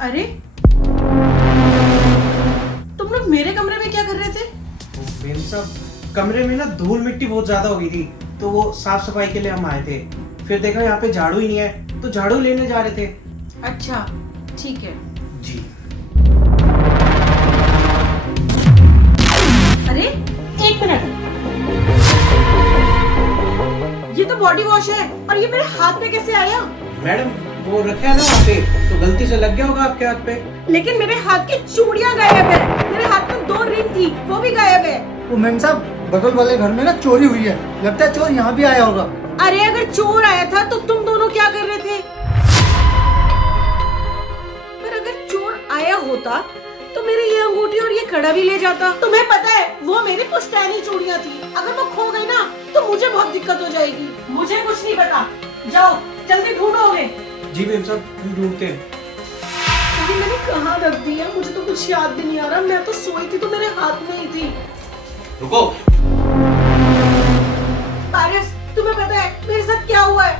अरे तुम लोग मेरे कमरे में क्या कर रहे थे? मेम साहब कमरे में ना धूल मिट्टी बहुत ज्यादा हो गई थी, तो वो साफ सफाई के लिए हम आए थे। फिर देखा यहाँ पे झाड़ू ही नहीं है, तो झाड़ू लेने जा रहे थे। अच्छा ठीक है। जी। अरे एक मिनट, ये तो बॉडी वॉश है और ये मेरे हाथ में कैसे आया? मैडम वो रखा है ना वहाँ पे, तो गलती से लग गया होगा आपके हाथ पे। लेकिन मेरे हाथ की चूड़ियां गायब है, मेरे हाथ में 2 रिंग थी वो भी गायब है। वो मैम साहब बगल वाले घर में ना चोरी हुई है, लगता है चोर यहाँ भी आया होगा। अरे अगर चोर आया था तो तुम दोनों क्या कर रहे थे? पर अगर चोर आया होता तो मेरी ये अंगूठी और ये कड़ा भी ले जाता। तुम्हें पता है वो मेरी पुश्तैनी चूड़ियां थी, अगर वो खो गई ना तो मुझे बहुत दिक्कत हो जाएगी। मुझे कुछ नहीं पता, जाओ जल्दी ढूंढो उन्हें। जी मेम साहब हम ढूंढते हैं। अभी मैंने कहाँ रख दिया, मुझे तो कुछ याद भी नहीं आ रहा। मैं तो सोई थी तो मेरे हाथ में ही थी। रुको। पारस तुम्हें पता है मेरे साथ क्या हुआ है?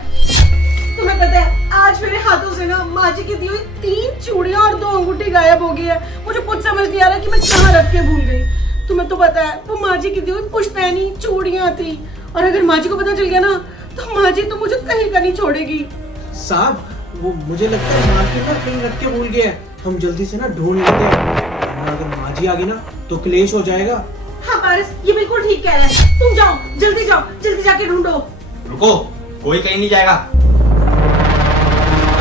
तुम्हें पता है आज मेरे हाथों से ना माँ जी की दी हुई 3 चूड़ियां और 2 अंगूठी गायब हो गई है। मुझे कुछ समझ नहीं आ रहा कि मैं कहाँ रख के भूल गई। तुम्हें तो पता है वो माँ जी की दी हुई पुश्तैनी चूड़ियां थी, और अगर माँ जी को पता चल गया ना तो माँ जी तो मुझे कहीं का नहीं छोड़ेगी। साहब वो मुझे लगता है मार्केट में कहीं रख के भूल गए हैं। हम जल्दी से ना ढूंढ लेते हैं, वरना अगर माँ जी आ गई ना तो क्लेश हो जाएगा। हाँ पारस ये बिल्कुल ठीक कह रहा है, तुम जाओ जल्दी जाके ढूंढो। रुको, कोई कहीं नहीं जाएगा।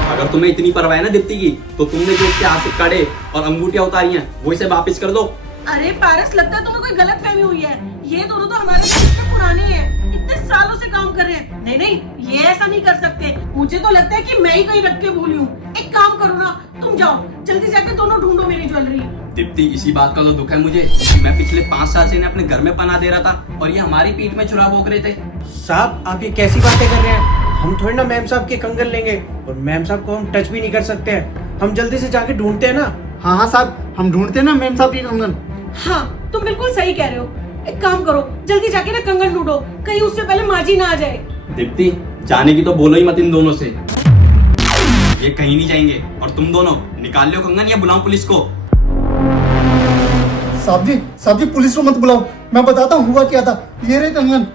अगर तुम्हें इतनी परवाह है ना दीप्ति की, तो तुमने जो उसके हाथ से कड़े और अंगूठियां उतारी हैं वो इसे वापस कर दो। अरे पारस लगता है तुम्हें कोई गलत फहमी हुई है। ये दोनों तो हमारे साथ इतने पुराने हैं, इतने सालों से काम कर रहे हैं। नहीं ये ऐसा नहीं कर सकते। मुझे तो लगता है कि मैं ही कहीं रख के भूली हूँ। एक काम करो ना, तुम जाओ जल्दी जाके दोनों ढूंढो मेरी ज्वेलरी। दीप्ति इसी बात का तो दुख है मुझे कि मैं पिछले 5 साल से इन्हें अपने घर में पनाह दे रहा था और ये हमारी पीठ में छुरा भोंक रहे थे। साहब आप ये कैसी बातें कर रहे हैं? हम थोड़ी ना मैम साहब के कंगन लेंगे, और मैम साहब को हम टच भी नहीं कर सकते हैं। हम जल्दी से जाके ढूंढते हैं ना। हाँ साहब हम ढूंढते हैं ना मैम साहब की कंगन। हाँ तुम बिल्कुल सही कह रहे हो। एक काम करो जल्दी जाके ना कंगन ढूंढो, कहीं उससे पहले माँ जी ना आ जाए। दीप्ति जाने की तो बोलो ही मत इन दोनों से, ये कहीं नहीं जाएंगे। और तुम दोनों निकाल लो कंगन या बुलाओ पुलिस को। साहब जी पुलिस को मत बुलाओ, मैं बताता हूँ हुआ क्या था। ये रे कंगन।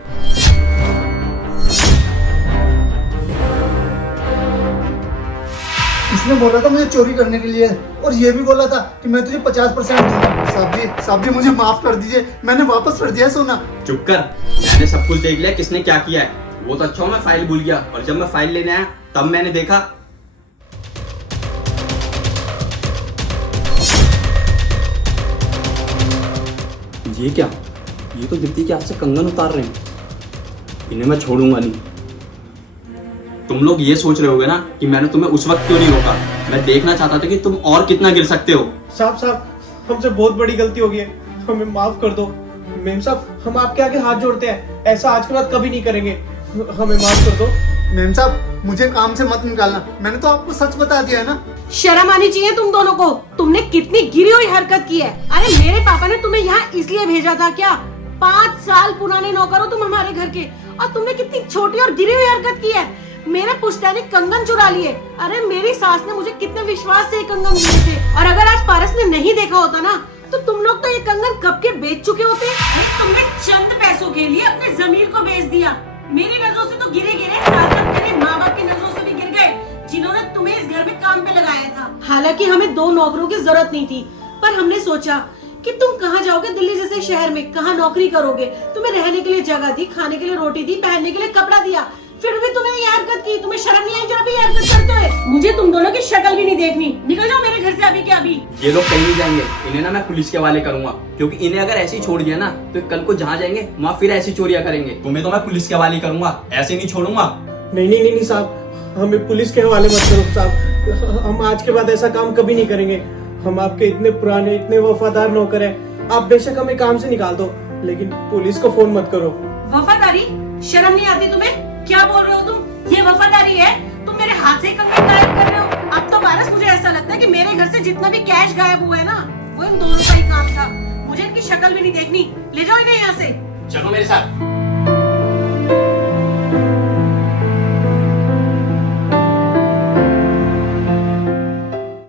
इसने बोला था मुझे चोरी करने के लिए, और ये भी बोला था कि मैं तुझे 50% दूंगा। साहब जी मुझे माफ कर दीजिए, मैंने वापस कर दिया सोना। चुप कर, मैंने सब कुछ देख लिया किसने क्या किया है। वो तो अच्छा मैं फाइल भूल गया, और जब मैं फाइल लेने आया तब मैंने देखा। ये क्या, ये तो दीप्ति के हाथ से कंगन उतार रहे हैं। इन्हें मैं छोड़ूंगा नहीं। तुम लोग ये सोच रहे होगे ना कि मैंने तुम्हें उस वक्त क्यों नहीं रोका। मैं देखना चाहता था कि तुम और कितना गिर सकते हो। साहब हमसे बहुत बड़ी गलती हो गई है, हमें माफ कर दो। मैम साहब हम आपके आगे हाथ जोड़ते हैं, ऐसा आज के बाद कभी नहीं करेंगे। हमें माफ कर दो। मैम साहब मुझे काम से मत निकालना, मैंने तो आपको सच बता दिया है ना। शर्म आनी चाहिए तुम दोनों को। तुमने कितनी गिरी हुई हरकत की है। अरे मेरे पापा ने तुम्हें यहाँ इसलिए भेजा था क्या? 5 साल पुराने नौकर हो तुम हमारे घर के, और तुमने कितनी छोटी और गिरी हुई हरकत की है। मेरे पुश्तैनी कंगन चुरा लिए। अरे मेरी सास ने मुझे कितने विश्वास से ये कंगन दिए थे, और अगर आज पारस ने नहीं देखा होता ना तो तुम लोग तो ये कंगन कब के बेच चुके होते। अरे तुमने चंद पैसों के लिए अपने जमीर को बेच दिया। मेरी नजरों से तो गिरे साथ साथ मेरे माँ बाप की नजरों से भी गिर गए, जिन्होंने तुम्हें इस घर में काम पे लगाया था। हालांकि हमें 2 नौकरों की जरूरत नहीं थी, पर हमने सोचा कि तुम कहाँ जाओगे, दिल्ली जैसे शहर में कहाँ नौकरी करोगे। तुम्हें रहने के लिए जगह दी, खाने के लिए रोटी दी, पहनने के लिए कपड़ा दिया, फिर भी तुमने ये हरकत की। तुम्हें शर्म नहीं आई जो अभी ये हरकत करते हुए? मुझे तुम दोनों की शक्ल भी नहीं देखनी। निकल जाओ मेरे घर से अभी के अभी। ये लोग कहीं नहीं जाएंगे, इन्हें ना मैं पुलिस के हवाले करूंगा, क्योंकि इन्हें अगर ऐसे ही छोड़ दिया ना तो कल को जहाँ जाएंगे वहाँ फिर ऐसी चोरियां करेंगे। तुम्हें तो मैं पुलिस के हवाले करूंगा, ऐसे नहीं छोड़ूंगा। नहीं साहब, हमें पुलिस के हवाले मत करो साहब। हम आज के बाद ऐसा काम कभी नहीं करेंगे। हम आपके इतने पुराने इतने वफादार नौकर हैं। आप बेशक हमें काम से निकाल दो, लेकिन पुलिस को फोन मत करो। वफादारी? शर्म नहीं आती तुम्हें? क्या बोल रहे हो तुम? ये वफादारी है? तुम मेरे हाथ से कंगन गायब कर रहे हो। अब तो पारस मुझे ऐसा लगता है कि मेरे घर से जितना भी कैश गायब हुआ है ना वो इन दोनों का ही काम था। मुझे इनकी शक्ल भी नहीं देखनी। ले जाओ इन्हें यहाँ से। चलो मेरे साथ।